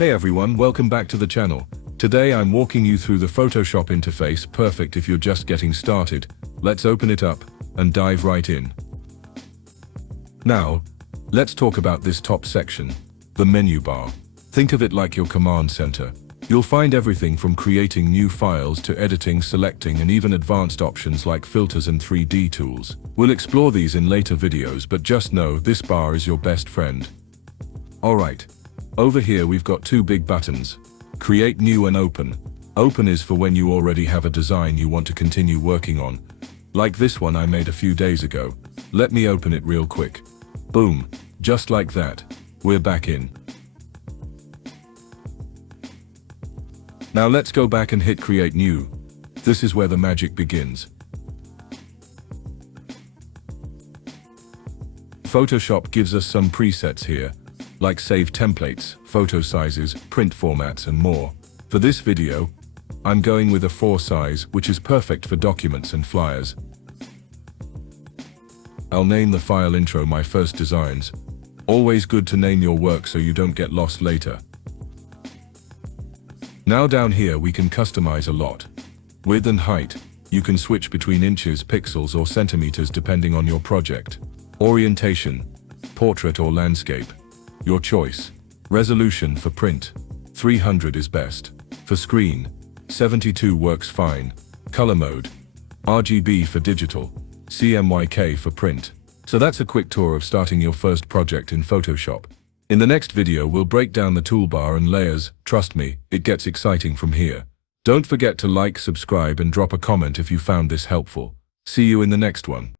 Hey everyone, welcome back to the channel. Today I'm walking you through the Photoshop interface, perfect if you're just getting started. Let's open it up and dive right in. Now, let's talk about this top section, the menu bar. Think of it like your command center. You'll find everything from creating new files to editing, selecting, and even advanced options like filters and 3D tools. We'll explore these in later videos, but just know this bar is your best friend. Alright, over here we've got two big buttons, Create New and Open. Open is for when you already have a design you want to continue working on. Like this one I made a few days ago. Let me open it real quick. Boom, just like that. We're back in. Now let's go back and hit Create New. This is where the magic begins. Photoshop gives us some presets here, like save templates, photo sizes, print formats, and more. For this video, I'm going with a 4 size, which is perfect for documents and flyers. I'll name the file Intro My First Designs. Always good to name your work so you don't get lost later. Now down here we can customize a lot. Width and height. You can switch between inches, pixels, or centimeters depending on your project. Orientation. Portrait or landscape. Your choice. Resolution for print. 300 is best. For screen. 72 works fine. Color mode. RGB for digital. CMYK for print. So that's a quick tour of starting your first project in Photoshop. In the next video we'll break down the toolbar and layers. Trust me, it gets exciting from here. Don't forget to like, subscribe, and drop a comment if you found this helpful. See you in the next one.